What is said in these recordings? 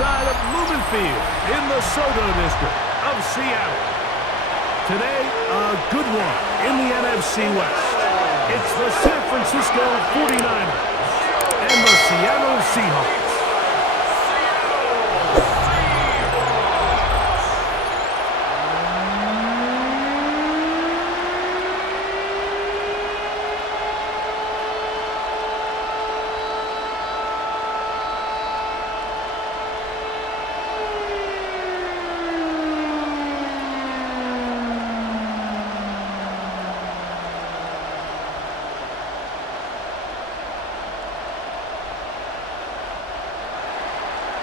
side of Lumen Field in the SoDo district of Seattle. Today, a good one in the NFC West. It's the San Francisco 49ers and the Seattle Seahawks.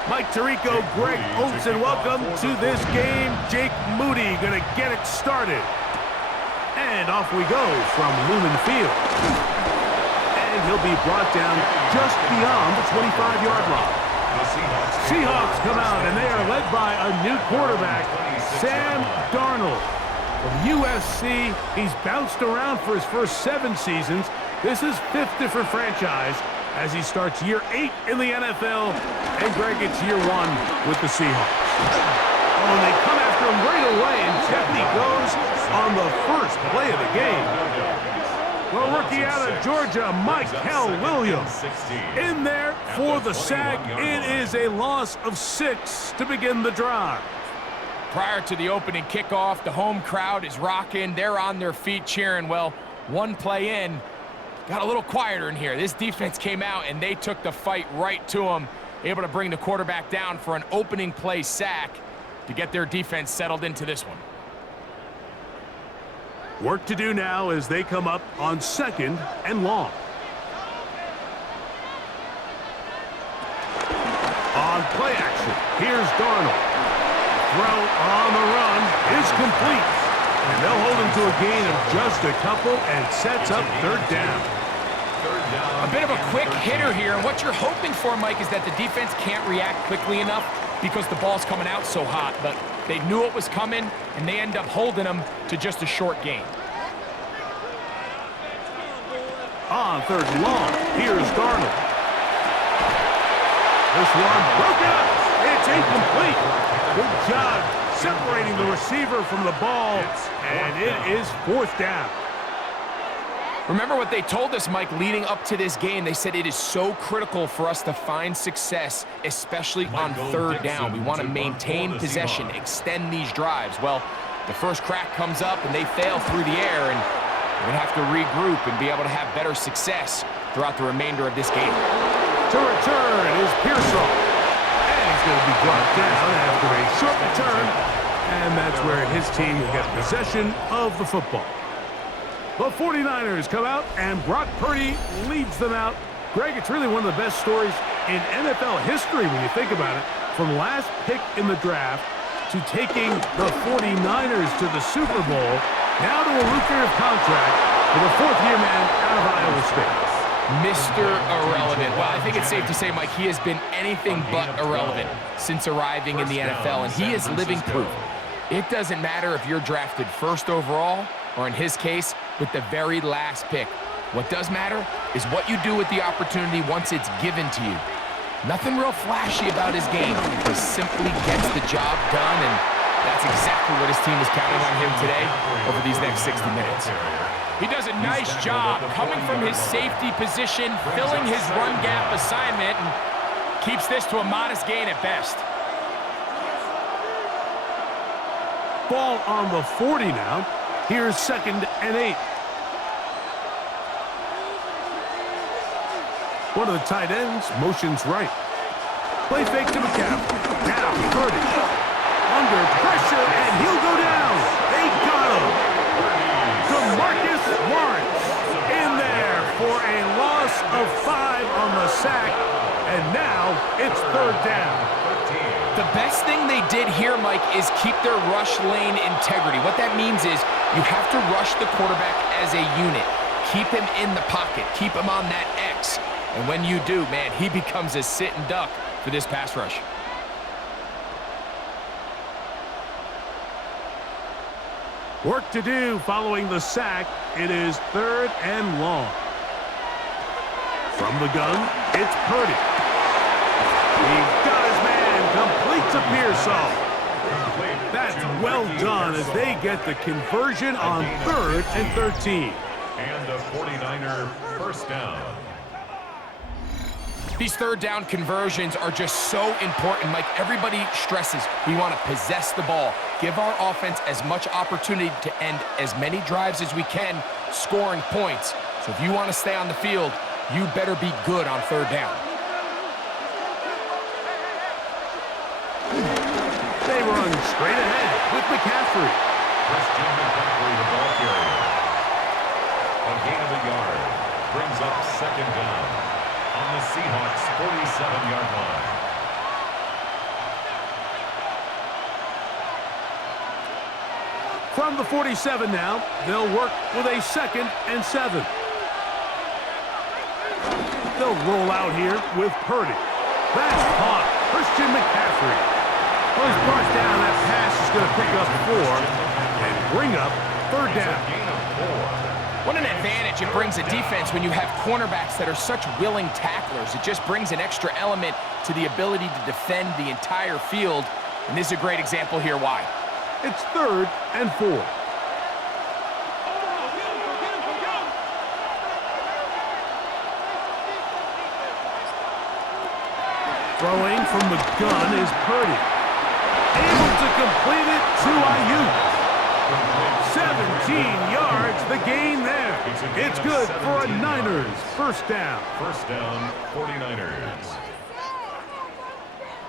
Mike Tirico, Greg Olsen, welcome to this game. Jake Moody going to get it started. And off we go from Lumen Field. And he'll be brought down just beyond the 25-yard line. Seahawks come out, and they are led by a new quarterback, Sam Darnold. From USC, he's bounced around for his first 7 seasons. This is 5th different franchise as he starts year 8 in the NFL, and Greg, it's year 1 with the Seahawks. Oh, and they come after him right away, and down he goes on the first play of the game. Well, rookie out of Georgia, Michael Williams, in there for the sack. It is a loss of 6 to begin the drive. Prior to the opening kickoff, the home crowd is rocking. They're on their feet cheering. Well, one play in, got a little quieter in here. This defense came out, and they took the fight right to him, able to bring the quarterback down for an opening play sack to get their defense settled into this one. Work to do now as they come up on 2nd and long. On play action, here's Darnold. Throw on the run is complete. And they'll hold him to a gain of just a couple and sets up 3rd down. A bit of a quick hitter here, and what you're hoping for, Mike, is that the defense can't react quickly enough because the ball's coming out so hot, but they knew it was coming, and they end up holding them to just a short gain. On 3rd and long, here's Darnold. This one broken up. It's incomplete. Good job separating the receiver from the ball, and it is 4th down. Remember what they told us, Mike, leading up to this game. They said it is so critical for us to find success, especially on 3rd down. We want to maintain possession, extend these drives. Well, the first crack comes up, and they fail through the air, and we're going to have to regroup and be able to have better success throughout the remainder of this game. To return is Pearsall. And he's going to be brought down after a short return, and that's where his team will get possession of the football. The 49ers come out, and Brock Purdy leads them out. Greg, it's really one of the best stories in NFL history when you think about it. From last pick in the draft to taking the 49ers to the Super Bowl, now to a lucrative contract with a 4th-year man out of Iowa State. Mr. Irrelevant. Well, I think it's safe to say, Mike, he has been anything but irrelevant since arriving in the NFL, and he is living proof. It doesn't matter if you're drafted 1st overall, or in his case, with the very last pick. What does matter is what you do with the opportunity once it's given to you. Nothing real flashy about his game. He simply gets the job done, and that's exactly what his team is counting on him today over these next 60 minutes. He does a nice job coming from his safety position, filling his run gap assignment, and keeps this to a modest gain at best. Ball on the 40 now. Here's 2nd and 8. One of the tight ends motions right. Play fake to McCaffrey. Now Purdy. Under pressure, and he'll go down. They got him. DeMarcus Lawrence in there for a loss of 5 on the sack. And now it's 3rd down. The best thing they did here, Mike, is keep their rush lane integrity. What that means is you have to rush the quarterback as a unit. Keep him in the pocket. Keep him on that X. And when you do, man, he becomes a sit and duck for this pass rush. Work to do following the sack. It is 3rd and long. From the gun, it's Purdy. He's got his man Completes a Pearsall. That's well done as they get the conversion on 3rd and 13. And a 49er first down. These third down conversions are just so important. Mike, everybody stresses we want to possess the ball, give our offense as much opportunity to end as many drives as we can, scoring points. So if you want to stay on the field, you better be good on third down. They run straight ahead with McCaffrey. Christian McCaffrey, the ball carrier. A gain of a yard. Brings up second down on the Seahawks' 47-yard line. From the 47 now, they'll work with a 2nd and 7. They'll roll out here with Purdy. That's caught. Christian McCaffrey. Well, he's brought down. That pass is going to pick up 4 and bring up 3rd down. What an advantage it brings a defense when you have cornerbacks that are such willing tacklers. It just brings an extra element to the ability to defend the entire field. And this is a great example here why. It's 3rd and 4. Throwing from the gun is Purdy. Able to complete it to Ayuk. 17 yards, the gain there. It's good for a Niners first down. First down, 49ers.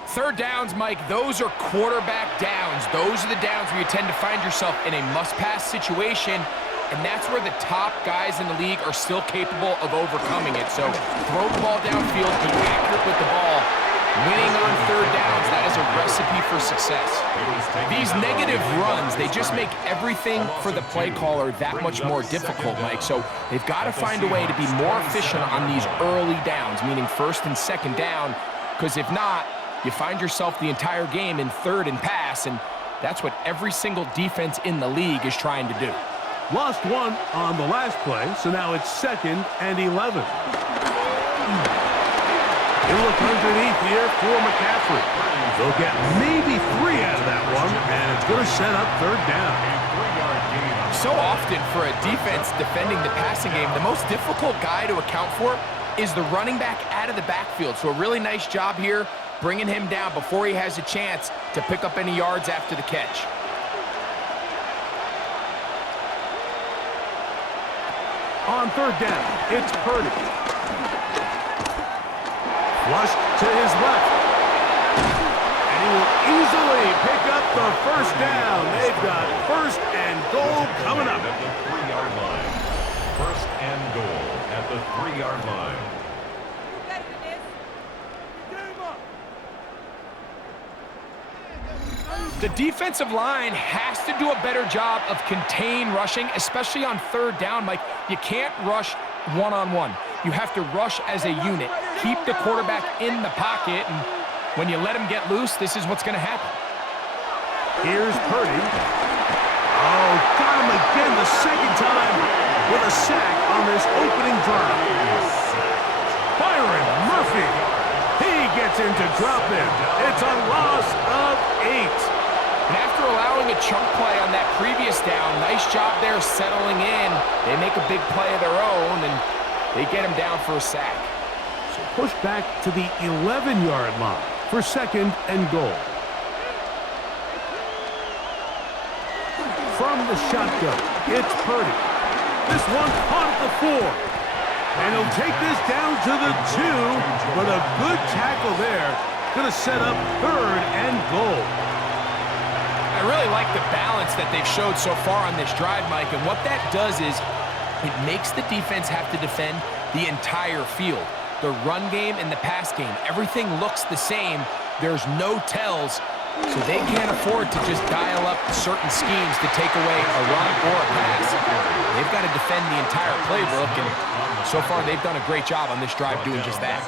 Third downs, Mike, those are quarterback downs. Those are the downs where you tend to find yourself in a must-pass situation, and that's where the top guys in the league are still capable of overcoming it. So throw the ball downfield, be accurate with the ball. Winning on third downs, that is a recipe for success. These negative runs, they just make everything for the play caller that much more difficult, Mike. So they've got to find a way to be more efficient on these early downs, meaning 1st and 2nd down, because if not, you find yourself the entire game in 3rd and pass, and that's what every single defense in the league is trying to do. Lost 1 on the last play, so now it's 2nd and 11. He'll look underneath here for McCaffrey. They'll get maybe 3 out of that one, and it's going to set up 3rd down. So often for a defense defending the passing game, the most difficult guy to account for is the running back out of the backfield. So a really nice job here, bringing him down before he has a chance to pick up any yards after the catch. On 3rd down, it's Purdy. Flushed to his left. And he will easily pick up the first down. They've got 1st and goal coming up. At the 3-yard line. 1st and goal at the 3-yard line. The defensive line has to do a better job of contain rushing, especially on 3rd down, Mike. You can't rush one-on-one. You have to rush as a unit. Keep the quarterback in the pocket, and when you let him get loose, this is what's going to happen. Here's Purdy. Oh, got him again the 2nd time with a sack on this opening drive. Byron Murphy. He gets in to drop it. It's a loss of 8. And after allowing a chunk play on that previous down, nice job there settling in. They make a big play of their own, and they get him down for a sack. So push back to the 11-yard line for 2nd and goal. From the shotgun, it's Purdy. This one caught at the 4. And he'll take this down to the 2, but a good tackle there. Going to set up 3rd and goal. I really like the balance that they've showed so far on this drive, Mike, and what that does is it makes the defense have to defend the entire field. The run game and the pass game, everything looks the same. There's no tells, so they can't afford to just dial up certain schemes to take away a run or a pass. They've got to defend the entire playbook, and so far they've done a great job on this drive doing just that.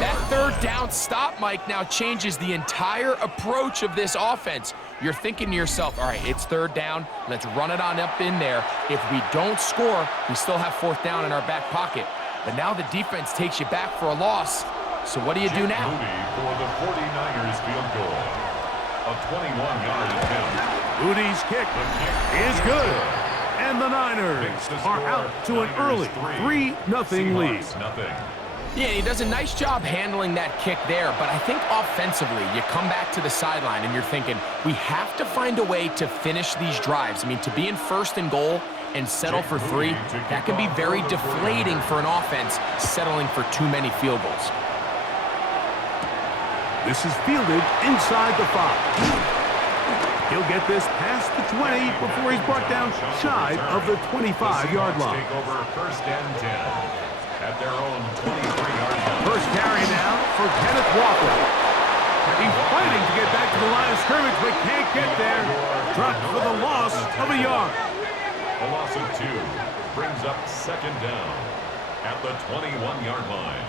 That 3rd down stop, Mike, now changes the entire approach of this offense. You're thinking to yourself, all right, it's 3rd down, let's run it on up in there. If we don't score, we still have 4th down in our back pocket. But now the defense takes you back for a loss. So what do you do now? For the 49ers field goal. A 21-yard attempt. Moody's kick is good. And the Niners are out to an early 3-0 lead. Yeah, he does a nice job handling that kick there, but I think offensively, you come back to the sideline and you're thinking, we have to find a way to finish these drives. I mean, to be in 1st and goal and settle for 3, that can be very deflating for an offense settling for too many field goals. This is fielded inside the 5. He'll get this past the 20 before he's brought down shy of the 25-yard line. Take over 1st and 10 at their own 23-yard line. First carry now for Kenneth Walker. He's fighting to get back to the line of scrimmage, but can't get there. Dropped for the loss of a yard. A loss of 2 brings up 2nd down at the 21-yard line.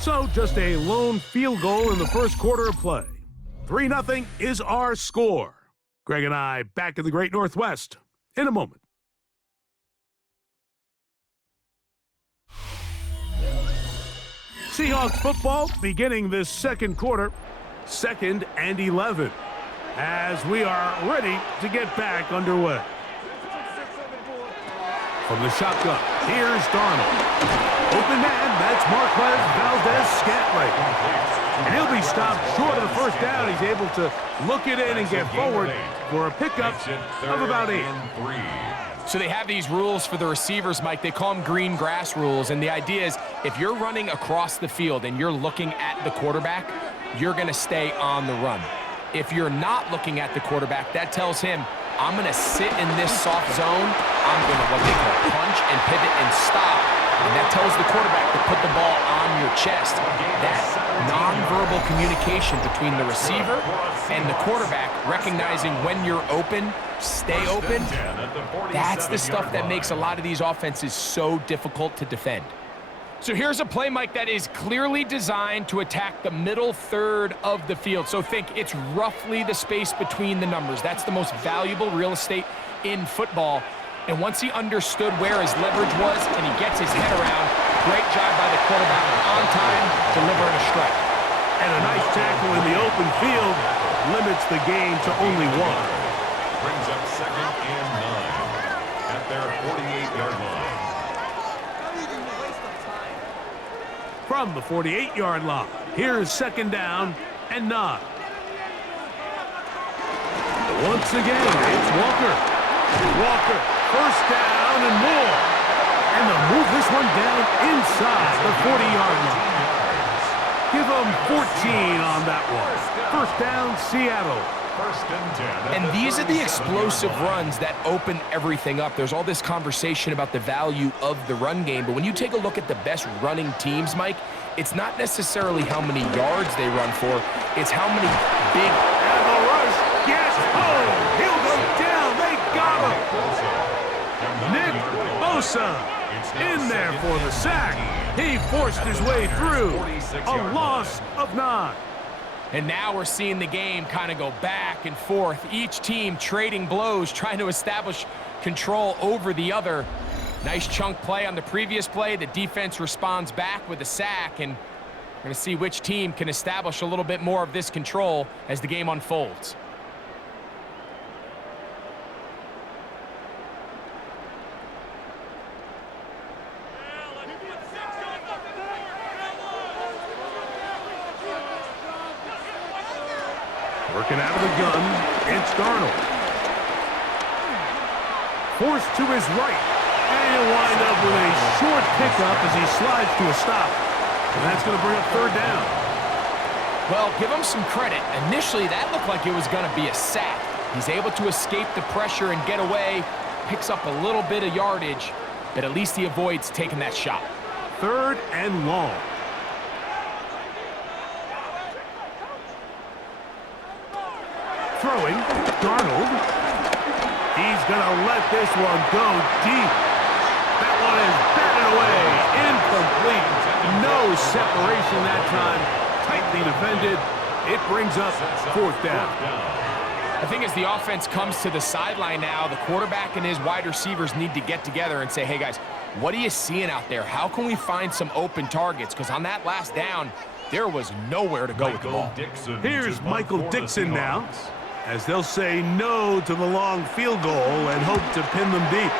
So just a lone field goal in the first quarter of play. 3-0 is our score. Greg and I back in the Great Northwest in a moment. Seahawks football beginning this second quarter, 2nd and 11, as we are ready to get back underway. From the shotgun, here's Darnold. Open man, that's Marquez Valdez-Scantling. And he'll be stopped short of the first down. He's able to look it in and get forward for a pickup of about 8. So they have these rules for the receivers, Mike. They call them green grass rules. And the idea is if you're running across the field and you're looking at the quarterback, you're going to stay on the run. If you're not looking at the quarterback, that tells him, I'm going to sit in this soft zone. I'm going to what they call punch and pivot and stop. And that tells the quarterback to put the ball on your chest. That nonverbal communication between the receiver and the quarterback, recognizing when you're open, stay open, that's the stuff that makes a lot of these offenses so difficult to defend. So here's a play, Mike, that is clearly designed to attack the middle third of the field. So think it's roughly the space between the numbers. That's the most valuable real estate in football. And once he understood where his leverage was and he gets his head around, great job by the quarterback on time, delivering a strike. And a nice tackle in the open field limits the game to only 1. Brings up 2nd and 9 at their 48-yard line. From the 48-yard line, here's 2nd down and 9. Once again, it's Walker. Walker, first down and more. And they'll move this one down inside the 40-yard line. Give them 14 on that one. First down, Seattle. And these are the explosive runs that open everything up. There's all this conversation about the value of the run game, but when you take a look at the best running teams, Mike, it's not necessarily how many yards they run for, it's how many big... And the rush gets home. He'll go down. They got him. Nick Bosa in there for the sack. He forced his way through. A loss of 9. And now we're seeing the game kind of go back and forth. Each team trading blows, trying to establish control over the other. Nice chunk play on the previous play. The defense responds back with a sack, and we're going to see which team can establish a little bit more of this control as the game unfolds. Working out of the gun, it's Darnold. Forced to his right. And he'll wind up with a short pickup as he slides to a stop. And that's going to bring up 3rd down. Well, give him some credit. Initially, that looked like it was going to be a sack. He's able to escape the pressure and get away. Picks up a little bit of yardage, but at least he avoids taking that shot. 3rd and long. Throwing, Darnold. He's going to let this one go deep. That one is batted away. Incomplete. No separation that time. Tightly defended. It brings up 4th down. I think as the offense comes to the sideline now, the quarterback and his wide receivers need to get together and say, hey, guys, what are you seeing out there? How can we find some open targets? Because on that last down, there was nowhere to go with the ball. Here's Michael Dixon now, as they'll say no to the long field goal and hope to pin them deep.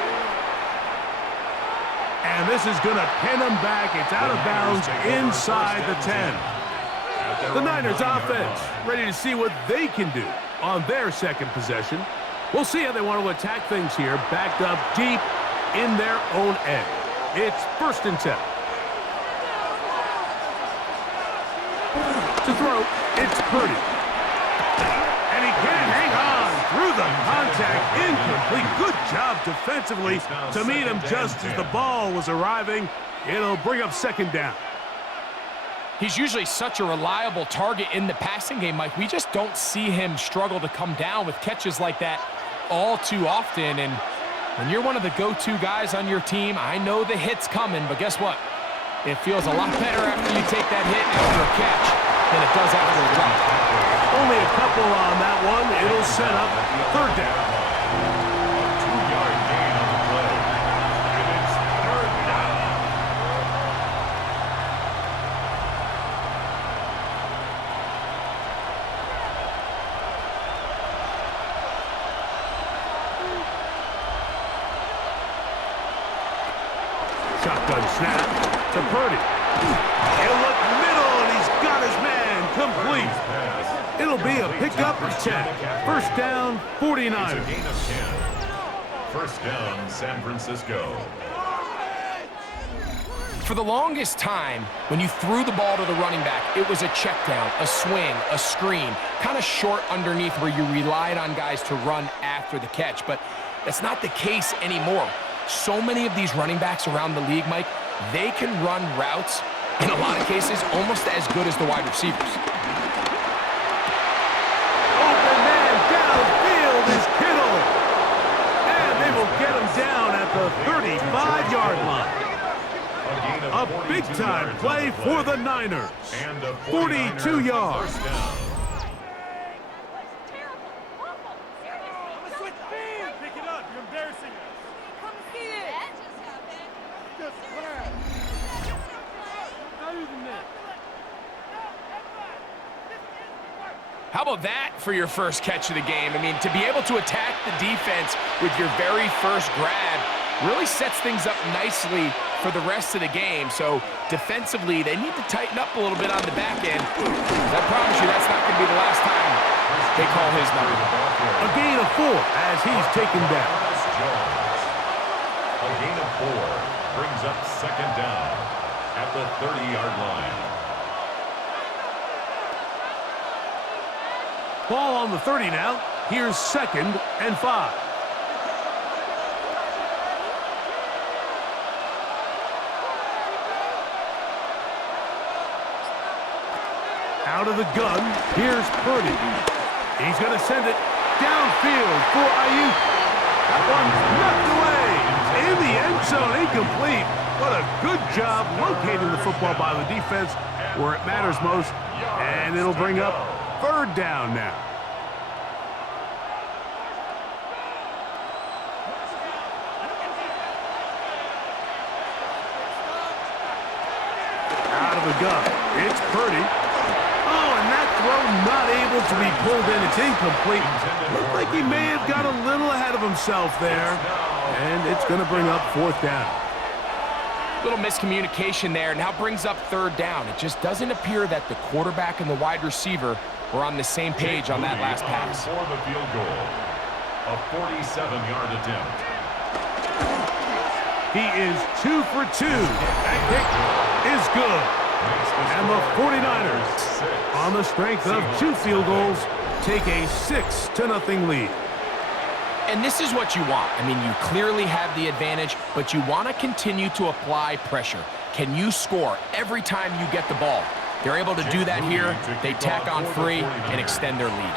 And this is going to pin them back. It's out of bounds inside the 10. The Niners offense ready to see what they can do on their second possession. We'll see how they want to attack things here, backed up deep in their own end. It's 1st and 10. To throw, it's Purdy. And he can't hang on through the contact. Incomplete. Good job defensively to meet him just as the ball was arriving. It'll bring up 2nd down. He's usually such a reliable target in the passing game, Mike. We just don't see him struggle to come down with catches like that all too often. And when you're one of the go-to guys on your team, I know the hit's coming, but guess what? It feels a lot better after you take that hit after a catch than it does after a drop. Only a couple on that one. It'll set up 3rd down. A 2-yard gain on the play. And it's 3rd down. Shotgun snap to Purdy. He'll look middle, and he's got his man complete. It'll be a pickup of 10. 1st down, 49. It's a gain of 10. 1st down, San Francisco. For the longest time, when you threw the ball to the running back, it was a check down, a swing, a screen, kind of short underneath where you relied on guys to run after the catch. But that's not the case anymore. So many of these running backs around the league, Mike, they can run routes, in a lot of cases, almost as good as the wide receivers. Open man downfield is Kittle. And they will get him down at the 35-yard line. A big-time play for the Niners. 42 yards. How about that for your first catch of the game? I mean, to be able to attack the defense with your very first grab really sets things up nicely for the rest of the game. So defensively, they need to tighten up a little bit on the back end. I promise you that's not going to be the last time they call his number. A gain of 4 as he's taken down. A gain of 4 brings up 2nd down at the 30-yard line. Ball on the 30 now. Here's 2nd and 5. Out of the gun. Here's Purdy. He's going to send it downfield for Ayuk. That one's knocked away. In the end zone, incomplete. What a good job locating the football by the defense where it matters most. And it'll bring up 3rd down now. Out of the gun. It's Purdy. Oh, and that throw not able to be pulled in. It's incomplete. Looked like he may have got a little ahead of himself there. And it's going to bring up 4th down. Little miscommunication there. Now brings up 3rd down. It just doesn't appear that the quarterback and the wide receiver were on the same page on that last pass. For the field goal, a 47-yard attempt. He is 2 for 2. That kick is good. And the 49ers, on the strength of 2 field goals, take a 6-0 lead. And this is what you want. I mean, you clearly have the advantage, but you want to continue to apply pressure. Can you score every time you get the ball? They're able to do that here. They tack on 3 and extend their lead.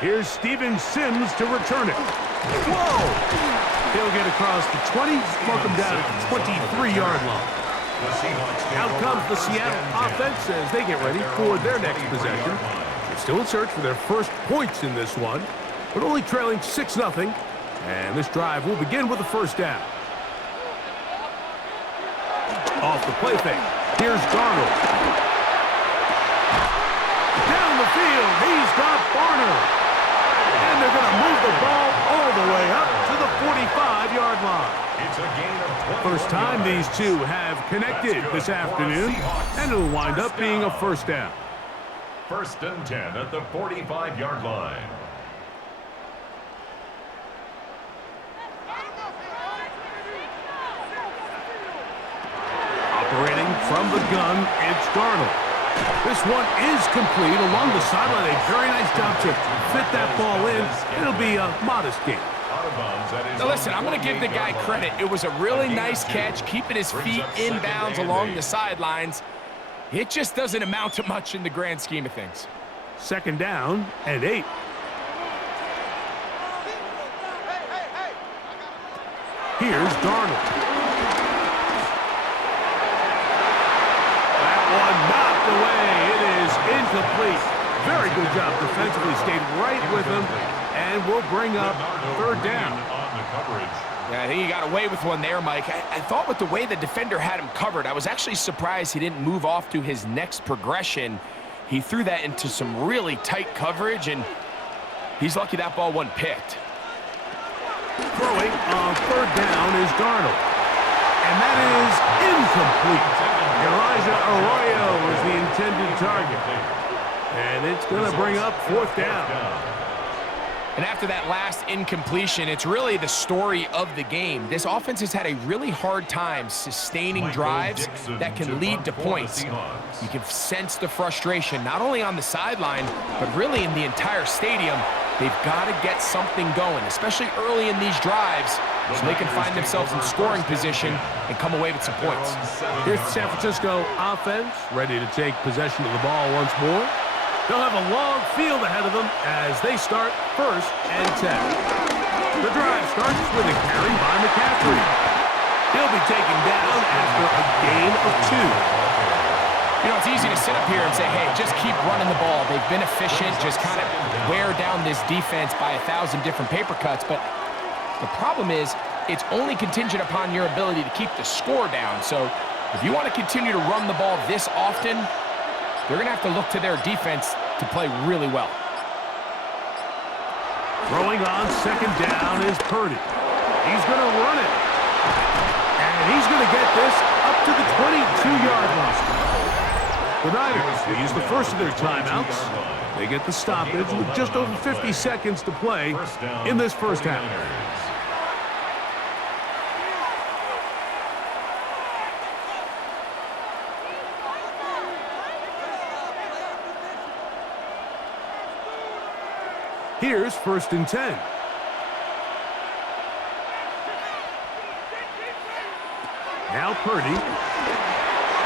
Here's Steven Sims to return it. Whoa! He'll get across the 20, mark him down at the 23-yard line. Out comes the Seattle offense as they get ready for their next possession. still in search for their first points in this one, but only trailing 6-0. And this drive will begin with a first down. Off the play fake. Here's Darnold. Down the field, he's got Barner. And they're going to move the ball all the way up to the 45-yard line. It's a gain of 21 First time yards. these two have connected this afternoon, and it'll wind up being a first down. 1st and 10 at the 45-yard line. Operating from the gun, it's Darnold. This one is complete along the sideline. A very nice job to fit that ball in. It'll be a modest gain. Out of bounds, that is Now listen, I'm going to give the guy credit. It was a really nice catch, keeping his feet in bounds along the sidelines. It just doesn't amount to much in the grand scheme of things. 2nd down and 8. Here's Darnold. That one knocked away. It is incomplete. Very good job defensively. Stayed right with him, and will bring up 3rd down. on the coverage. Yeah, I think he got away with one there, Mike. I thought with the way the defender had him covered, I was actually surprised he didn't move off to his next progression. He threw that into some really tight coverage, and he's lucky that ball wasn't picked. Throwing on 3rd down is Darnold. And that is incomplete. Elijah Arroyo is the intended target. And it's going to bring up 4th down. And after that last incompletion, it's really the story of the game. This offense has had a really hard time sustaining drives that can lead to points. You can sense the frustration, not only on the sideline, but really in the entire stadium. They've got to get something going, especially early in these drives, so they can find themselves in scoring position and come away with some points. Here's the San Francisco offense, ready to take possession of the ball once more. They'll have a long field ahead of them as they start 1st and 10. The drive starts with a carry by McCaffrey. He'll be taken down after a gain of 2. You know, it's easy to sit up here and say, hey, just keep running the ball. They've been efficient, just kind of wear down this defense by 1,000 different paper cuts. But the problem is, it's only contingent upon your ability to keep the score down. So if you want to continue to run the ball this often, they're going to have to look to their defense to play really well. Throwing on 2nd down is Purdy. He's going to run it. And he's going to get this up to the 22-yard line. The Niners use the first of their timeouts. They get the stoppage with just over 50 seconds to play in this first half. Here's 1st and 10. Now Purdy.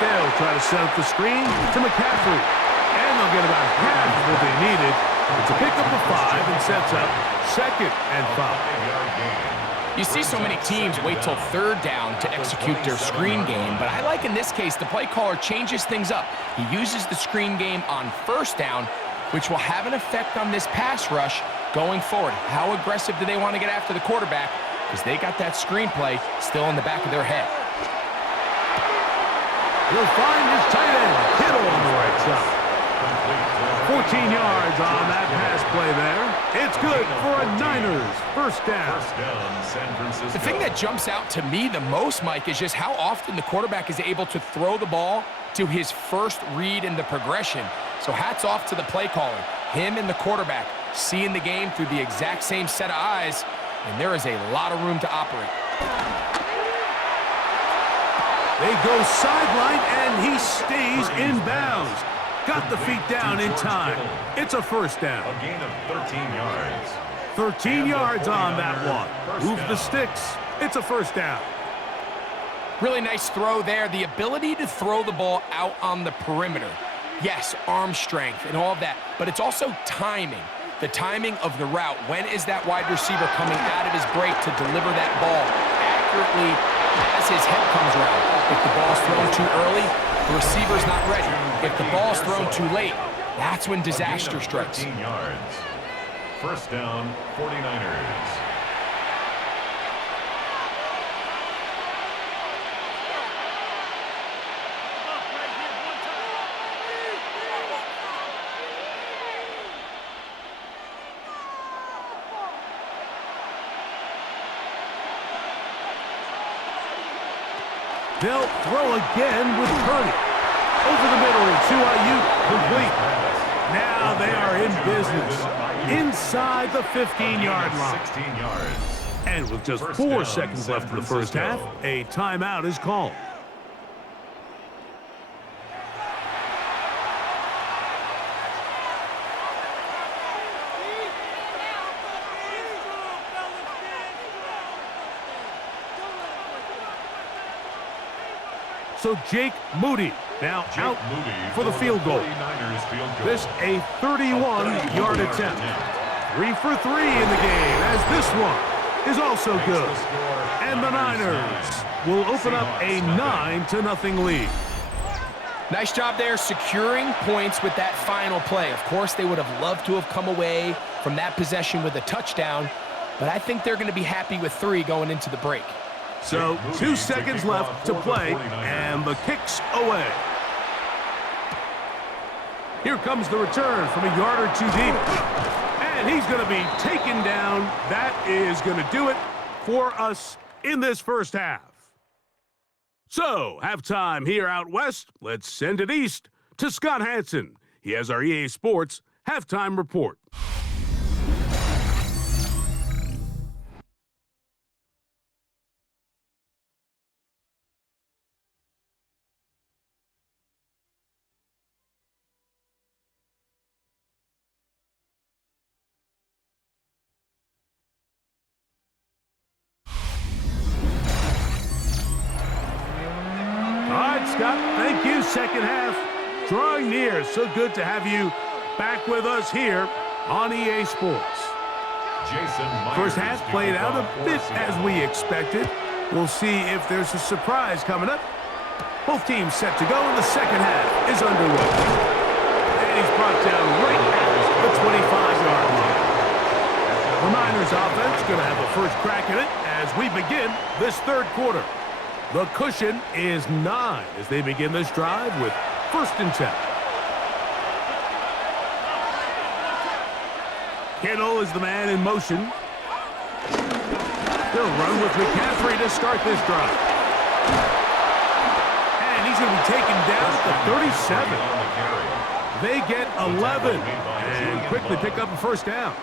They'll try to set up the screen to McCaffrey. And they'll get about half of what they needed. It's a pickup of 5 and sets up 2nd and 5. You see so many teams wait till 3rd down to execute their screen game, but I like in this case the play caller changes things up. He uses the screen game on 1st down, which will have an effect on this pass rush going forward. How aggressive do they want to get after the quarterback? Because they got that screenplay still in the back of their head. He'll find his tight end, Kittle on the right side. 14 yards on that pass play there. It's good for a Niners first down. San Francisco. The thing that jumps out to me the most, Mike, is just how often the quarterback is able to throw the ball to his first read in the progression. So hats off to the play caller. Him and the quarterback seeing the game through the exact same set of eyes, and there is a lot of room to operate. They go sideline, and he stays in bounds. Got the feet down in time. It's a first down. A gain of 13 yards. 13 yards on that one. Move the sticks. It's a first down. Really nice throw there. The ability to throw the ball out on the perimeter. Yes, arm strength and all of that, but it's also timing. The timing of the route. When is that wide receiver coming out of his break to deliver that ball accurately as his head comes around? If the ball's thrown too early, the receiver's not ready. If the ball's thrown too late, that's when disaster strikes. 13 yards. First down, 49ers. They'll throw again with Purdy. Over the middle to Ayuk, complete. Now they are in business inside the 15-yard line. 16 yards. And with just 4 seconds left in the first half, a timeout is called. So Jake Moody now out for the field goal. This a 31-yard attempt. 3 for 3 in the game, as this one is also good. And the Niners will open up a 9-0 lead. Nice job there securing points with that final play. Of course, they would have loved to have come away from that possession with a touchdown, but I think they're going to be happy with 3 going into the break. So 2 seconds left to play, and the kick's away. Here comes the return from a yard or 2 deep. And he's going to be taken down. That is going to do it for us in this first half. So, halftime here out west. Let's send it east to Scott Hansen. He has our EA Sports halftime report. Scott, thank you. Second half drawing near. So good to have you back with us here on EA Sports. First half played out a bit as we expected. We'll see if there's a surprise coming up. Both teams set to go, and the second half is underway. And he's brought down right at the 25-yard line. The Niners offense going to have the first crack at it as we begin this third quarter. The cushion is 9 as they begin this drive with 1st and 10. Kittle is the man in motion. They'll run with McCaffrey to start this drive. And he's going to be taken down at the 37. They get 11 and quickly pick up a first down.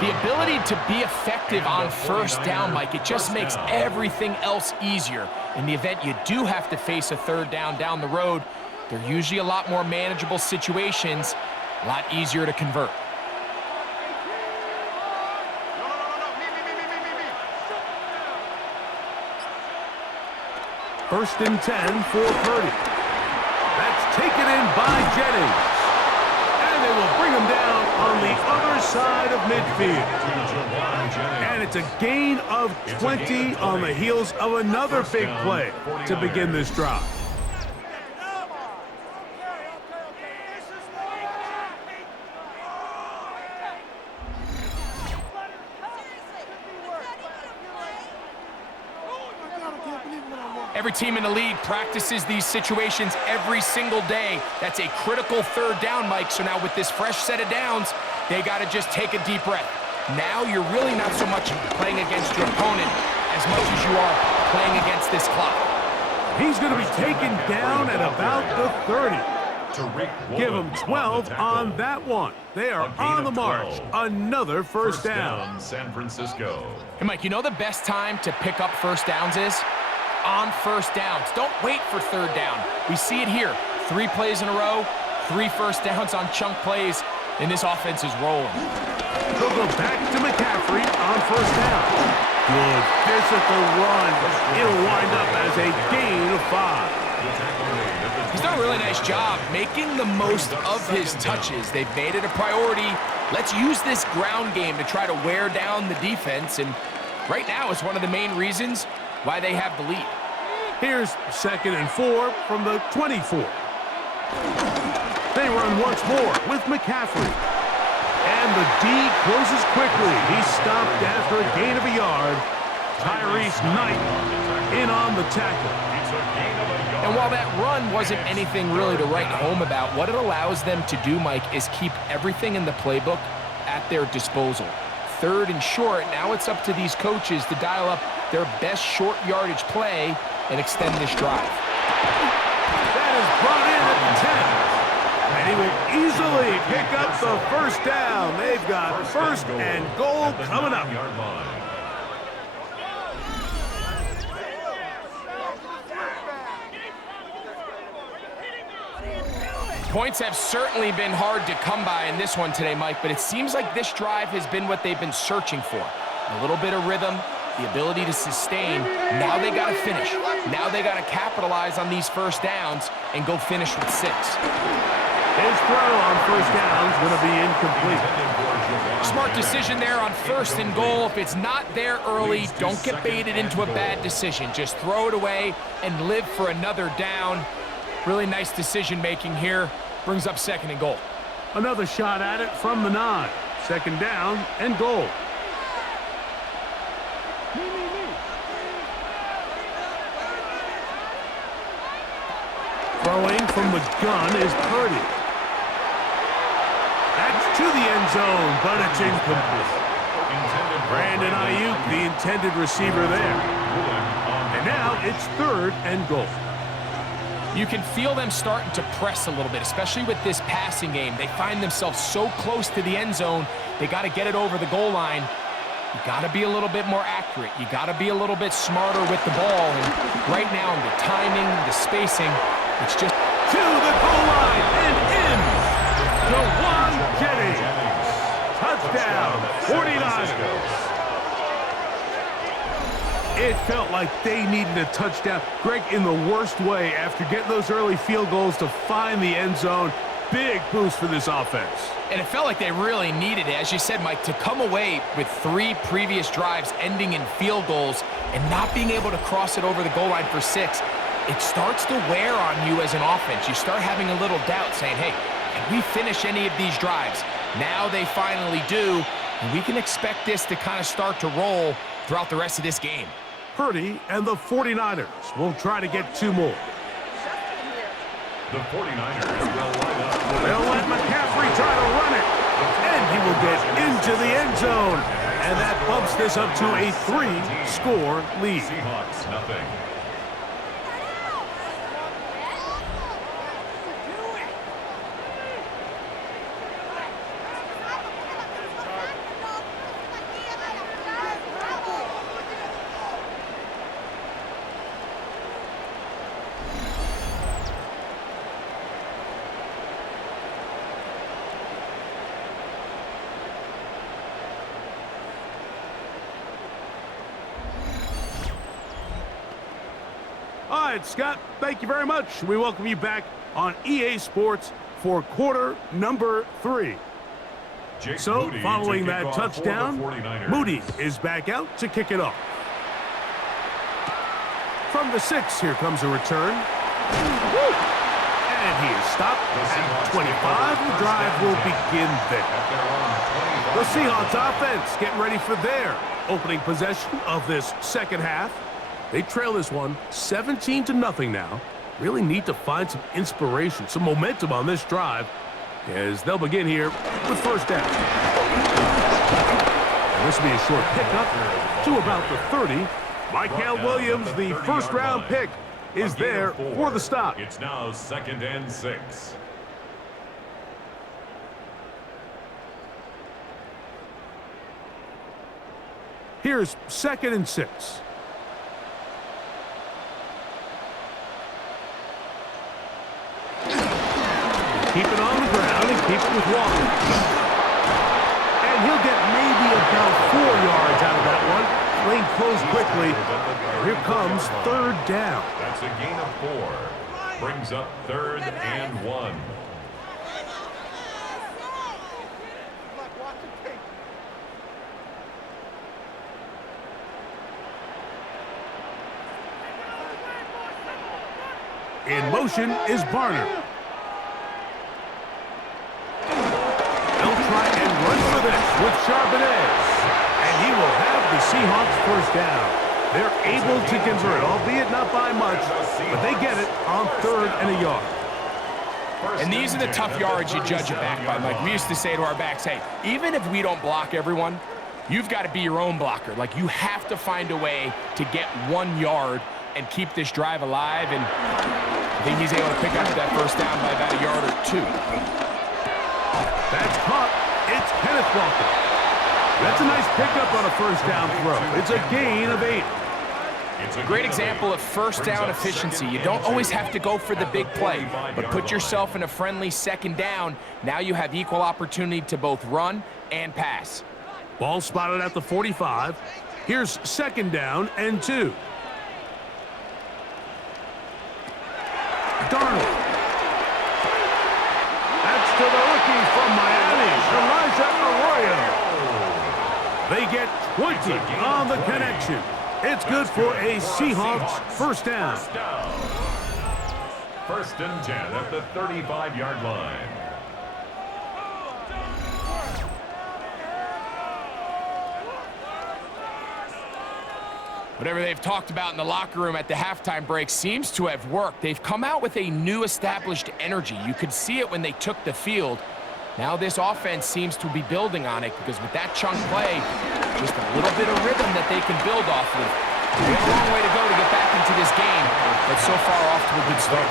The ability to be effective on first down, Mike, it just makes everything else easier. In the event you do have to face a third down the road, they're usually a lot more manageable situations, a lot easier to convert. First and 10 for Purdy. That's taken in by Jennings. And they will bring him down on the other side of midfield. And it's a gain of 20 on the heels of another big play to begin this drive. Every team in the league practices these situations every single day. That's a critical third down, Mike. So now with this fresh set of downs, they got to just take a deep breath. Now you're really not so much playing against your opponent as much as you are playing against this clock. He's going to be taken down at about the 30. Give him 12 on that one. They are on the march. Another first down. San Francisco. Hey, Mike, you know the best time to pick up first downs is? On first downs. Don't wait for third down. We see it here. 3 plays in a row, 3 first downs on chunk plays, and this offense is rolling. They'll go back to McCaffrey on first down. Good physical run. It'll wind up as a gain of 5. He's done a really nice job making the most of his touches. They've made it a priority. Let's use this ground game to try to wear down the defense, and right now it's one of the main reasons why they have the lead. Here's 2nd and 4 from the 24. They run once more with McCaffrey. And the D closes quickly. He's stopped after a gain of a yard. Tyrese Knight in on the tackle. And while that run wasn't anything really to write home about, what it allows them to do, Mike, is keep everything in the playbook at their disposal. Third and short, now it's up to these coaches to dial up their best short yardage play and extend this drive. That is brought in at the 10. And he will easily pick up the first down. They've got first and goal coming up. Points have certainly been hard to come by in this one today, Mike, but it seems like this drive has been what they've been searching for. A little bit of rhythm, the ability to sustain. Now they got to finish. Now they got to capitalize on these first downs and go finish with 6. His throw on first down is going to be incomplete. Smart decision there on first and goal. If it's not there early, don't get baited into a bad decision. Just throw it away and live for another down. Really nice decision-making here. Brings up second and goal. Another shot at it from the 9. Second down and goal. Throwing from the gun is Purdy. That's to the end zone, but it's incomplete. Brandon Ayuk, the intended receiver there. And now it's third and goal. You can feel them starting to press a little bit, especially with this passing game. They find themselves so close to the end zone, they got to get it over the goal line. You got to be a little bit more accurate. You got to be a little bit smarter with the ball. And right now, the timing, the spacing, it's just to the goal line and in. Jawan Jennings. Touchdown, 49ers. It felt like they needed a touchdown. Greg, in the worst way, after getting those early field goals to find the end zone. Big boost for this offense. And it felt like they really needed it. As you said, Mike, to come away with 3 previous drives ending in field goals and not being able to cross it over the goal line for 6, it starts to wear on you as an offense. You start having a little doubt, saying, hey, can we finish any of these drives? Now they finally do, and we can expect this to kind of start to roll throughout the rest of this game. Purdy and the 49ers will try to get 2 more. The 49ers will line up. They'll let McCaffrey try to run it. And he will get into the end zone. And that bumps this up to a 3-score lead. Seahawks, nothing. All right, Scott, thank you very much. We welcome you back on EA Sports for quarter number 3. So, following that touchdown, Moody is back out to kick it off. From the 6, here comes a return. And he is stopped at 25. The drive will begin there. The Seahawks offense getting ready for their opening possession of this second half. They trail this one 17-0 now. Really need to find some inspiration, some momentum on this drive as they'll begin here with first down. And this will be a short pickup to about the 30. Mikael Williams, the first-round pick, is there for the stop. It's now 2nd and 6. Here's 2nd and 6. Keep it on the ground and keep it with Walker. And he'll get maybe about 4 yards out of that one. Lane closed quickly. Here comes 3rd down. That's a gain of 4. Brings up 3rd and 1. In motion is Barner. sharp it is. And he will have the Seahawks first down. They're able to convert, albeit not by much, but they get it on 3rd and a yard. And these are the tough yards you judge a back by. Like we used to say to our backs, hey, even if we don't block everyone, you've got to be your own blocker. Like you have to find a way to get 1 yard and keep this drive alive. And I think he's able to pick up that first down by about a yard or 2. That's caught. It's Kenneth Walker. That's a nice pickup on a first down throw. It's a gain of 8. It's a great example of first down efficiency. You don't always have to go for the big play, but put yourself in a friendly second down. Now you have equal opportunity to both run and pass. Ball spotted at the 45. Here's 2nd down and 2. Darnold. That's to the rookie from Miami, Elijah Arroyo. They get 20 on the connection. It's good for a Seahawks first down. 1st and 10 at the 35-yard line. Whatever they've talked about in the locker room at the halftime break seems to have worked. They've come out with a new established energy. You could see it when they took the field. Now this offense seems to be building on it because with that chunk play, just a little bit of rhythm that they can build off of. They have a long way to go to get back into this game, but so far off to a good start.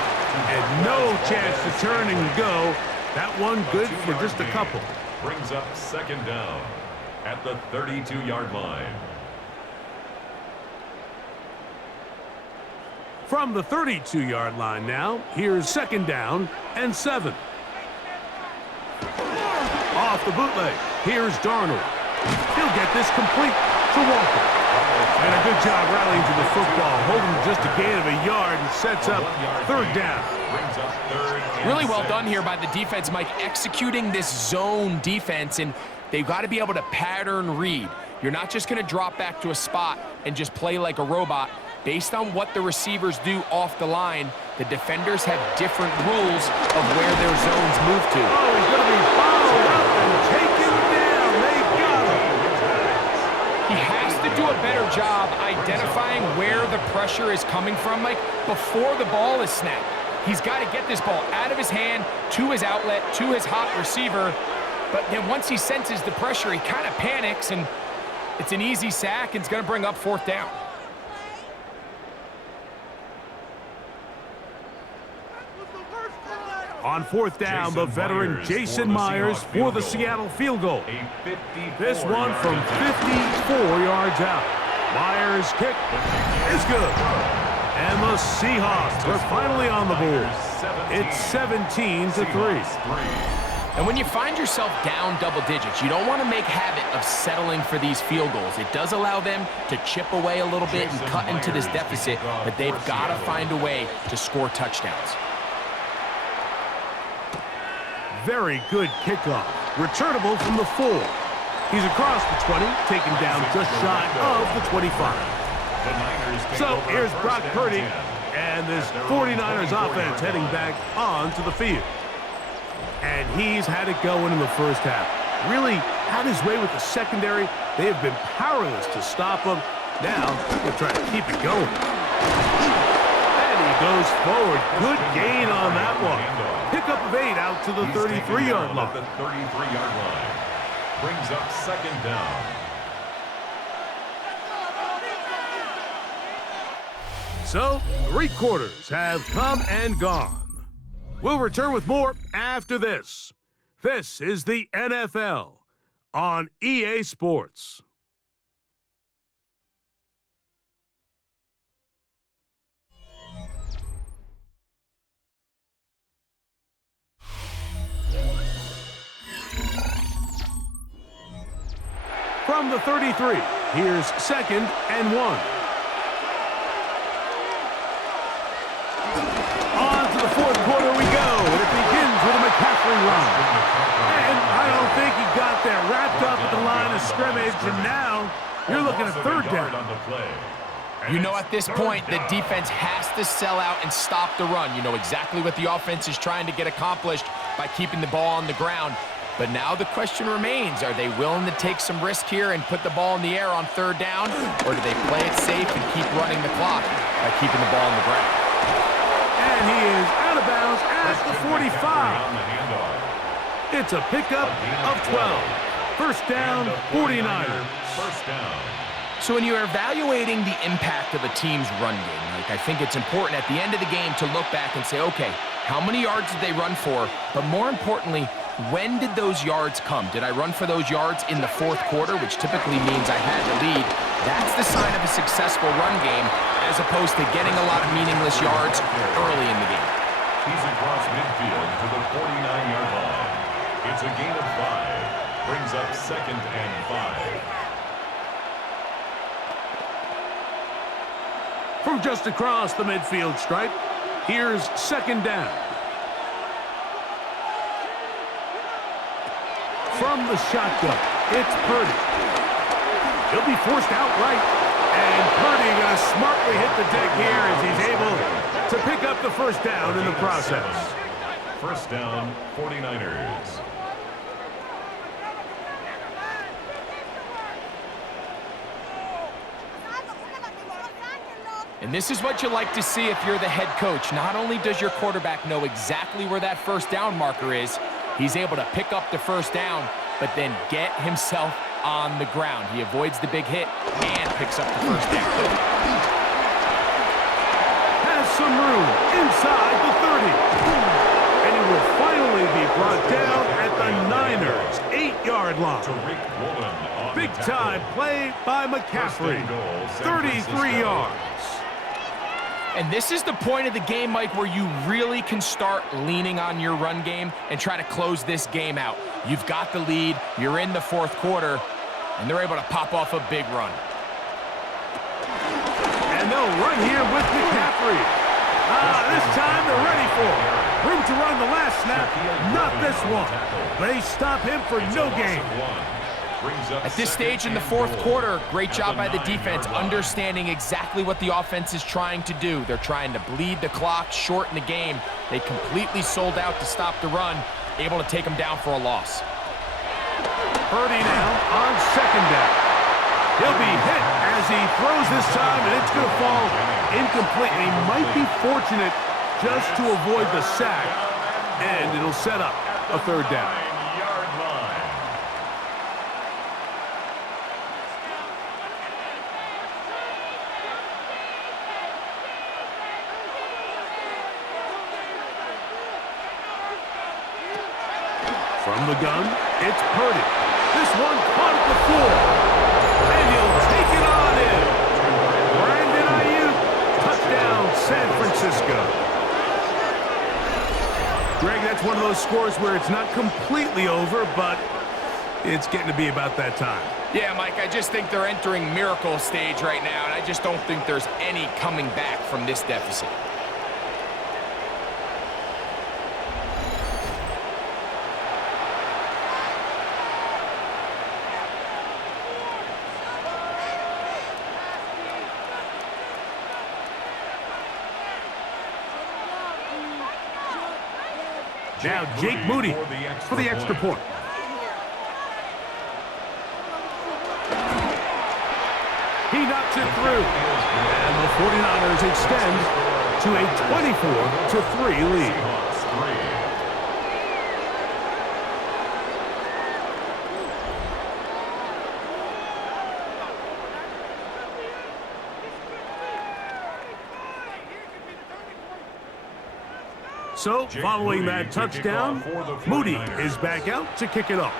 And no chance to turn and go. That one good for just a couple. Brings up 2nd down at the 32-yard line. From the 32-yard line now, here's 2nd down and 7. Off the bootleg, here's Darnold. He'll get this complete to Walker. And a good job rallying to the football, holding just a gain of a yard and sets up 3rd down. Really well done here by the defense, Mike, executing this zone defense, and they've got to be able to pattern read. You're not just going to drop back to a spot and just play like a robot. Based on what the receivers do off the line, the defenders have different rules of where their zones move to. Oh, he's going to be followed up and taken down. They got him. He has to do a better job identifying where the pressure is coming from, Mike, before the ball is snapped. He's got to get this ball out of his hand to his outlet, to his hot receiver. But then once he senses the pressure, he kind of panics, and it's an easy sack, and it's going to bring up 4th down. On 4th down, the veteran Jason Myers for the Seattle field goal. This one from 54 yards out. Myers' kick is good. And the Seahawks are finally on the board. It's 17-3. And when you find yourself down double digits, you don't want to make habit of settling for these field goals. It does allow them to chip away a little bit and cut into this deficit, but they've got to find a way to score touchdowns. Very good kickoff. Returnable from the 4. He's across the 20, taken down just shy of the 25. So here's Brock Purdy and this 49ers offense heading back onto the field. And he's had it going in the first half. Really had his way with the secondary. They have been powerless to stop him. Now they'll try to keep it going. And he goes forward. Good gain on that one. Pickup of 8 out to the 33-yard line. The 33-yard line brings up 2nd down. So, 3 quarters have come and gone. We'll return with more after this. This is the NFL on EA Sports. From the 33, here's 2nd and 1. On to the 4th quarter we go, and it begins with a McCaffrey run. And I don't think he got there, wrapped up at the line of scrimmage, and now you're looking at 3rd down. You know, at this point, the defense has to sell out and stop the run. You know exactly what the offense is trying to get accomplished by keeping the ball on the ground. But now the question remains, are they willing to take some risk here and put the ball in the air on third down, or do they play it safe and keep running the clock by keeping the ball on the ground? And he is out of bounds at the 45. It's a pickup of 12. First down, 49ers. First down. So when you're evaluating the impact of a team's run game, I think it's important at the end of the game to look back and say, okay, how many yards did they run for? But more importantly, when did those yards come? Did I run for those yards in the fourth quarter, which typically means I had the lead? That's the sign of a successful run game, as opposed to getting a lot of meaningless yards early in the game. He's across midfield to the 49-yard line. It's a gain of 5. Brings up 2nd and 5. From just across the midfield stripe, here's 2nd down. From the shotgun, it's Purdy. He'll be forced outright. And Purdy going to smartly hit the deck here as he's able to pick up the first down in the process. First down, 49ers. And this is what you like to see if you're the head coach. Not only does your quarterback know exactly where that first down marker is, he's able to pick up the first down, but then get himself on the ground. He avoids the big hit and picks up the first down. Has some room inside the 30. And he will finally be brought down at the Niners' 8-yard line. Big time play by McCaffrey. 33 yards. And this is the point of the game, Mike, where you really can start leaning on your run game and try to close this game out. You've got the lead, you're in the fourth quarter, and they're able to pop off a big run. And they'll run here with McCaffrey. This time they're ready for it. Room to run the last snap, not this one. They stop him for no gain. At this stage in the fourth quarter, great job by the defense, understanding exactly what the offense is trying to do. They're trying to bleed the clock, shorten the game. They completely sold out to stop the run, able to take them down for a loss. Purdy now on 2nd down. He'll be hit as he throws this time, and it's going to fall incomplete. He might be fortunate just to avoid the sack, and it'll set up a 3rd down. From the gun, it's Purdy. This one caught at the floor. And he'll take it on in. Brandon Ayuk, touchdown San Francisco. Greg, that's one of those scores where it's not completely over, but it's getting to be about that time. Yeah, Mike, I just think they're entering miracle stage right now, and I just don't think there's any coming back from this deficit. Now Jake Moody for the extra point. He knocks it through. And the 49ers extend to a 24-3 lead. So, following that touchdown, Moody is back out to kick it off.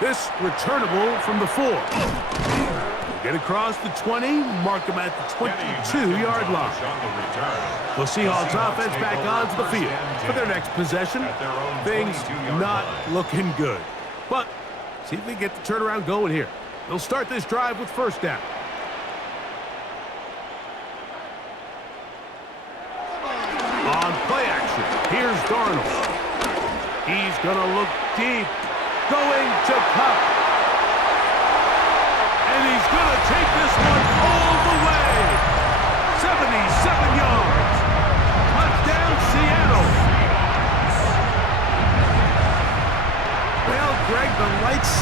This returnable from the 4. We'll get across the 20, mark him at the 22-yard line. The Seahawks offense back onto the field for their next possession. Things not looking good. But see if they get the turnaround going here. They'll start this drive with 1st down. On play action, here's Darnold. He's going to look deep, going to Cup. And he's going to take this one all the way. 77 yards. Touchdown, Seattle.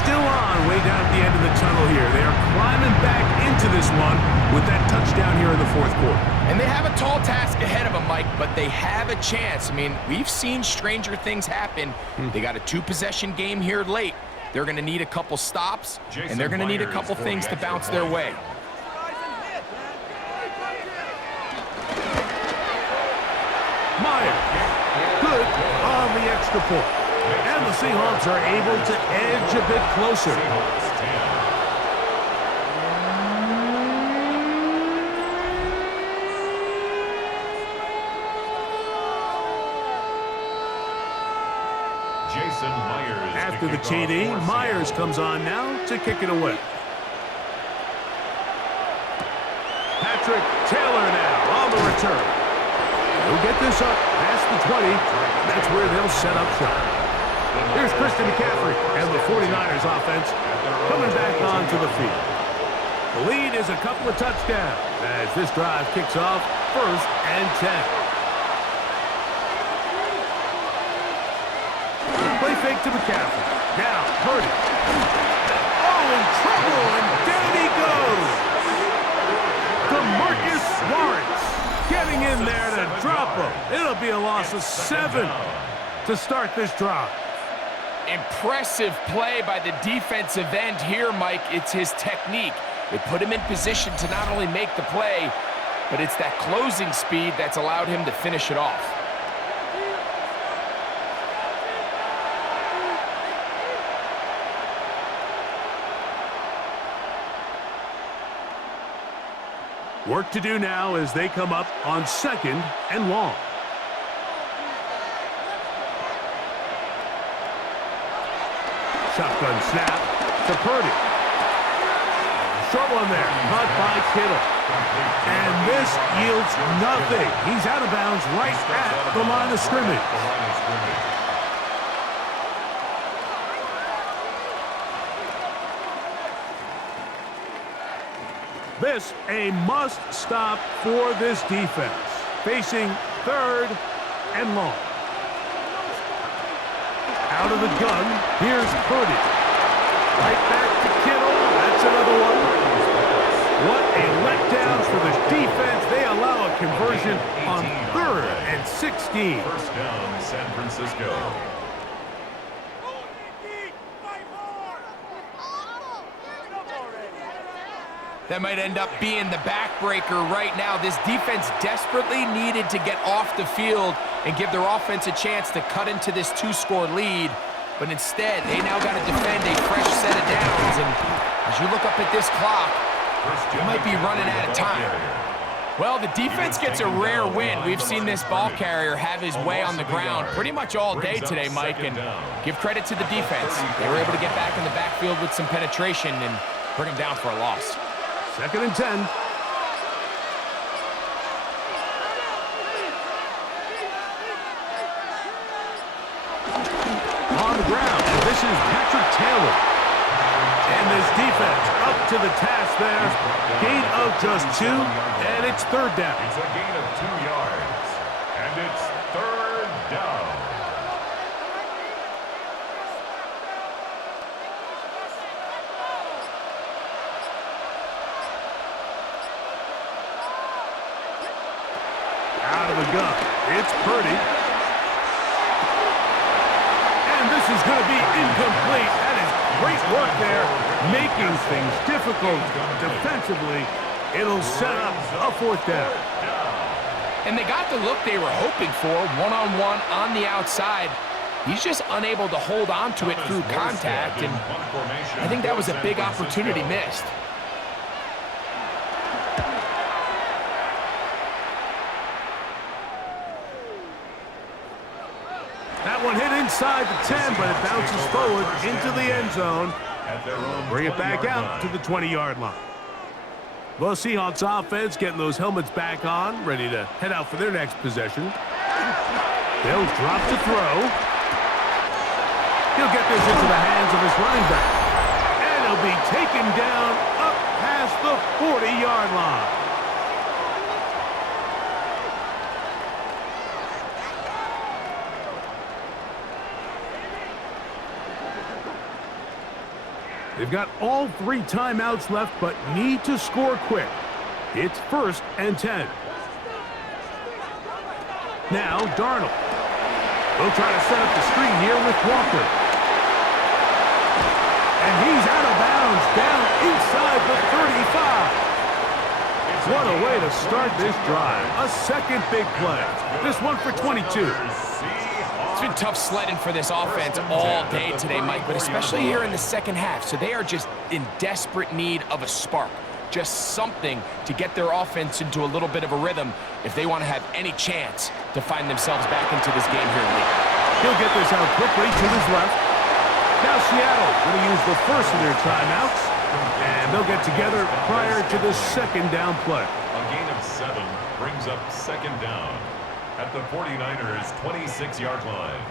still on way down at the end of the tunnel here. They are climbing back into this one with that touchdown here in the fourth quarter. And they have a tall task ahead of them, Mike, but they have a chance. I mean, we've seen stranger things happen. They got a 2-possession game here late. They're going to need a couple stops, and they're going to need a couple things to bounce their way. Myers, good on the extra point. And the Seahawks are able to edge a bit closer. After the TD, Myers comes on now to kick it away. Patrick Taylor now on the return. He'll get this up past the 20. That's where they'll set up shop. Here's Christian McCaffrey and the 49ers offense coming back onto the field. The lead is a couple of touchdowns as this drive kicks off 1st and 10. Play fake to McCaffrey. Now, Purdy. Oh, in trouble, and down he goes. DeMarcus Lawrence getting in there to drop him. It'll be a loss of 7 to start this drive. Impressive play by the defensive end here, Mike. It's his technique. It put him in position to not only make the play, but it's that closing speed that's allowed him to finish it off. Work to do now as they come up on 2nd and long. Shotgun snap to Purdy. Short one there, caught by Kittle. And this yields nothing. He's out of bounds right at the line of scrimmage. This a must stop for this defense. Facing 3rd and long. Out of the gun, here's Purdy. Right back to Kittle. That's another one. What a letdown for the defense. They allow a conversion on 3rd and 16. First down, San Francisco. That might end up being the backbreaker right now. This defense desperately needed to get off the field and give their offense a chance to cut into this 2-score lead. But instead, they now got to defend a fresh set of downs. And as you look up at this clock, they might be running out of time. Well, the defense gets a rare win. We've seen this ball carrier have his way on the ground pretty much all day today, Mike. And give credit to the defense. They were able to get back in the backfield with some penetration and bring them down for a loss. 2nd and 10. On the ground, this is Patrick Taylor. And this defense up to the task there. Gain of just 2, and it's 3rd down. It's a gain of 2 yards, and it's 3rd down. Out of the gun, it's Purdy. And this is going to be incomplete. That is great work there, making things difficult defensively. It'll set up a 4th down. And they got the look they were hoping for, one-on-one on the outside. He's just unable to hold on to it through contact, and I think that was a big opportunity missed. That one hit inside the 10, but it bounces forward into the end zone. Bring it back out to the 20-yard line. The Seahawks offense getting those helmets back on, ready to head out for their next possession. They'll drop to throw. He'll get this into the hands of his running back. And he'll be taken down up past the 40-yard line. They've got all 3 timeouts left, but need to score quick. It's 1st and 10. Now, Darnold. They'll try to set up the screen here with Walker. And he's out of bounds, down inside the 35. What a way to start this drive. A second big play. This one for 22. It's been tough sledding for this offense all day today, Mike, but especially here in the second half. So they are just in desperate need of a spark. Just something to get their offense into a little bit of a rhythm if they want to have any chance to find themselves back into this game here late. He'll get this out quickly to his left. Now Seattle going to use the first of their timeouts, and they'll get together prior to the 2nd down play. A gain of 7 brings up 2nd down at the 49ers' 26-yard line.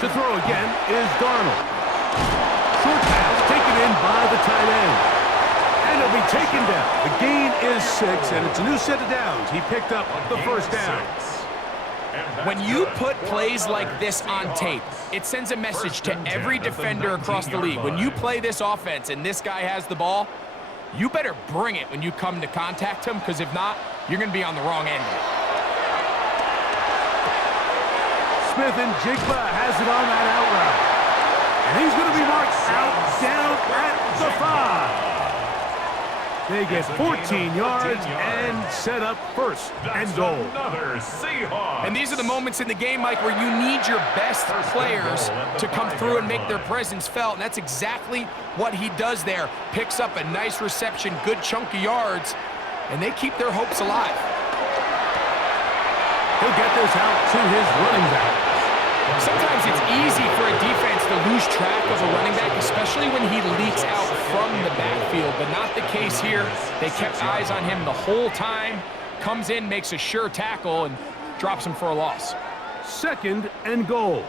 To throw again is Darnold. Short pass taken in by the tight end. And it'll be taken down. The gain is 6, and it's a new set of downs. He picked up the first down. When you put plays like this on tape, it sends a message to every defender across the league. When you play this offense and this guy has the ball, you better bring it when you come to contact him, because if not, you're going to be on the wrong end of it. Smith and Jigba has it on that out route. And he's going to be marked out down at the 5. They get 14 yards and set up 1st and goal. And these are the moments in the game, Mike, where you need your best players to come through and make their presence felt. And that's exactly what he does there. Picks up a nice reception, good chunk of yards, and they keep their hopes alive. He'll get this out to his running back. Sometimes it's easy for a defense to lose track of a running back, especially when he leaks out from the backfield, but not the case here. They kept eyes on him the whole time. Comes in, makes a sure tackle, and drops him for a loss. 2nd and goal.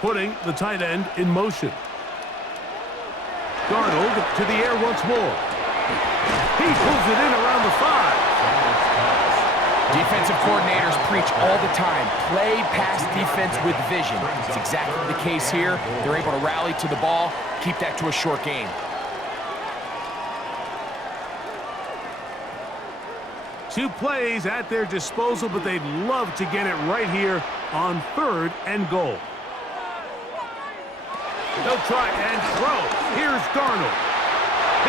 Putting the tight end in motion. Darnold to the air once more. He pulls it in around the 5. Defensive coordinators preach all the time, play pass defense with vision. It's exactly the case here. They're able to rally to the ball, keep that to a short game. Two plays at their disposal, but they'd love to get it right here on 3rd and goal. They'll try and throw. Here's Darnold.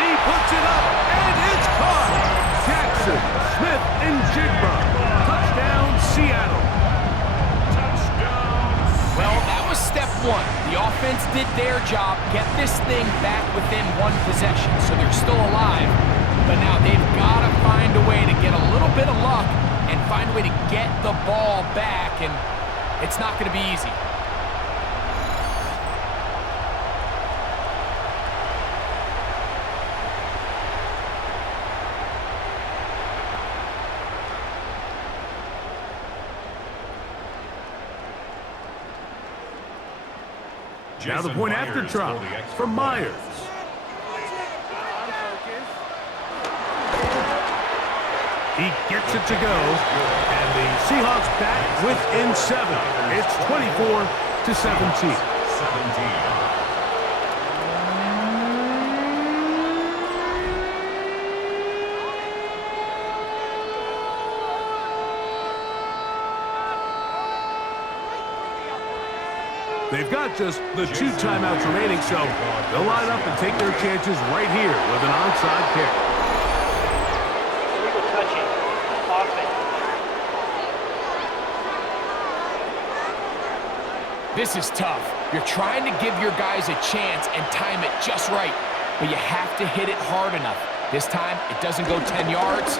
He puts it up, and it's caught. Jackson, Smith, and Jigba. Touchdown, Seattle. Well, that was step 1. The offense did their job, get this thing back within 1 possession, so they're still alive. But now they've got to find a way to get a little bit of luck and find a way to get the ball back, and it's not going to be easy. Now the point after drop from Myers. He gets it to go, and the Seahawks back within 7. It's 24-17. They've got just the 2 timeouts remaining, so they'll line up and take their chances right here with an onside kick. Illegal touching. Offense. This is tough. You're trying to give your guys a chance and time it just right, but you have to hit it hard enough. This time, it doesn't go 10 yards.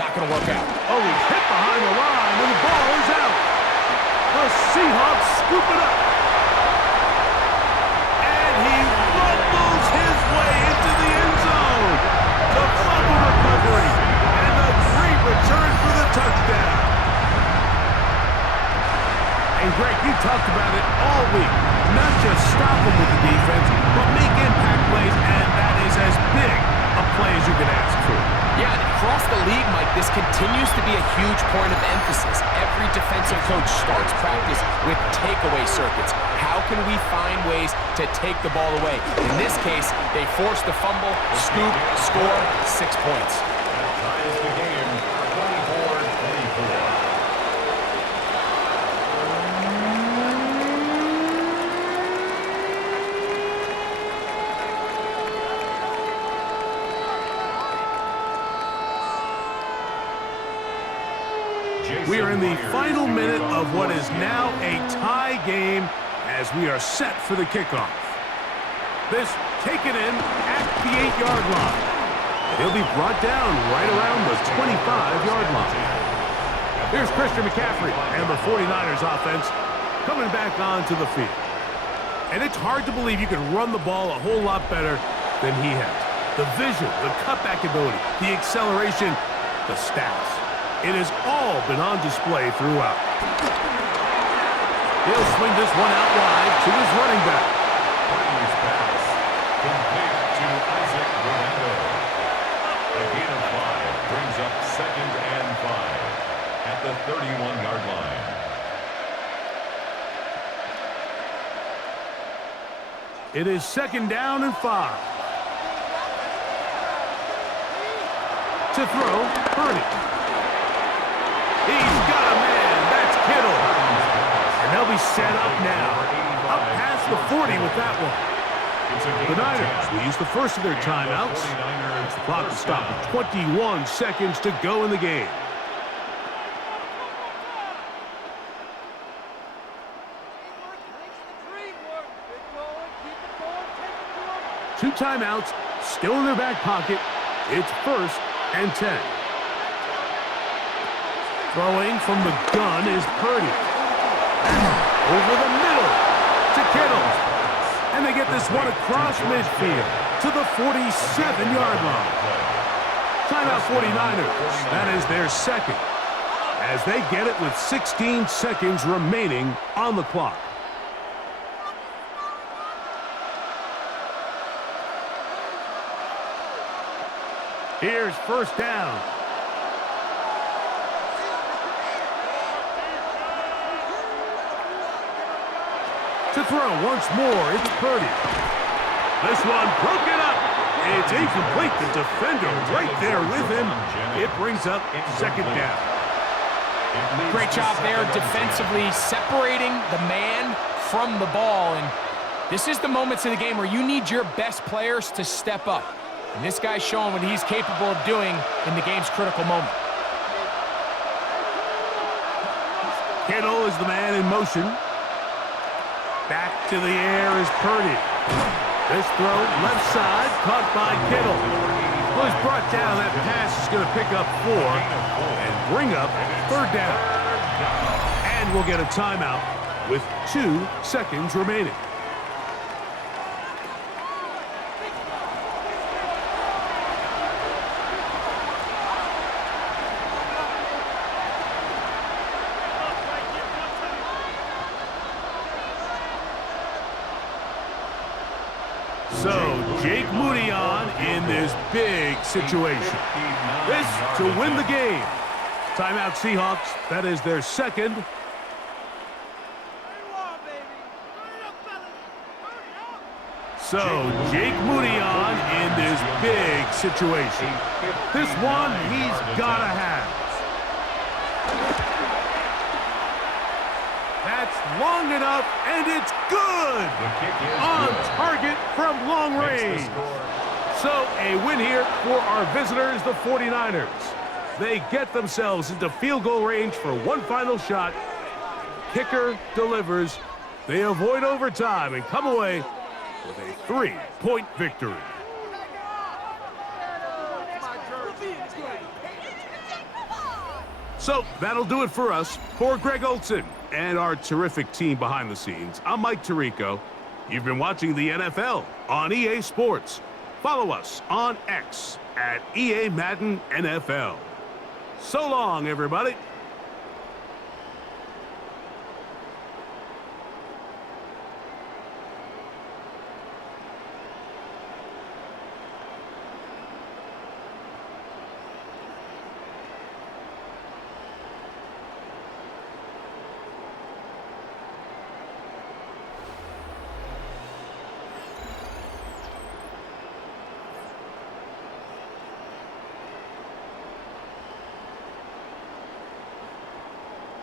Not going to work out. Oh, he's hit behind the line, and the ball is out. The Seahawks scoop it up. He rumbles his way into the end zone. The fumble recovery. And the And Greg, you talked about it all week. Not just stop them with the defense, but make impact plays, and that is as big a play as you can ask for. Yeah, and across the league, Mike, this continues to be a huge point of emphasis. Every defensive coach starts practice with takeaway circuits. How can we find ways to take the ball away? In this case, they force the fumble, scoop, score, 6 points. That ties the game 24-24. We are in the final minute of what is now a tie game as we are set for the kickoff. This taken in at the 8-yard line. And he'll be brought down right around the 25-yard line. Here's Christian McCaffrey and the 49ers offense coming back onto the field. And it's hard to believe you can run the ball a whole lot better than he has. The vision, the cutback ability, the acceleration, the stats. It has all been on display throughout. He'll swing this one out wide to his running back. Purdy's pass complete to Isaac Ronaldo. A gain of 5 brings up 2nd and 5 at the 31-yard line. It is 2nd down and 5. To throw, Purdy. He's got a man. That's Kittle. And they'll be set up now. Up past the 40 with that one. The Niners will use the first of their timeouts. The clock will stop at 21 seconds to go in the game. Two timeouts still in their back pocket. It's 1st and 10. Throwing from the gun is Purdy. Over the middle to Kittle. And they get this one across midfield to the 47-yard line. Timeout 49ers. That is their 2nd. As they get it with 16 seconds remaining on the clock. Here's 1st down. To throw once more, it's Purdy. This one broken up. It's incomplete. The defender right there with him. It brings up 2nd down. Great job there defensively, separating the man from the ball. And this is the moments in the game where you need your best players to step up. And this guy's showing what he's capable of doing in the game's critical moment. Kittle is the man in motion. Back to the air is Purdy. This throw left side, caught by Kittle. Was brought down. That pass is going to pick up 4 and bring up 3rd down. And we'll get a timeout with 2 seconds remaining. So, Jake Moody on in this big situation. This to win the game. Timeout Seahawks. That is their 2nd. So, Jake Moody on in this big situation. This one he's got to have. That's long enough, and it's good! On target from long range. So, a win here for our visitors, the 49ers. They get themselves into field goal range for one final shot. Kicker delivers. They avoid overtime and come away with a 3-point victory. So, that'll do it for us. For Greg Olson and our terrific team behind the scenes, I'm Mike Tirico. You've been watching the NFL on EA Sports. Follow us on X at EA Madden NFL. So long, everybody.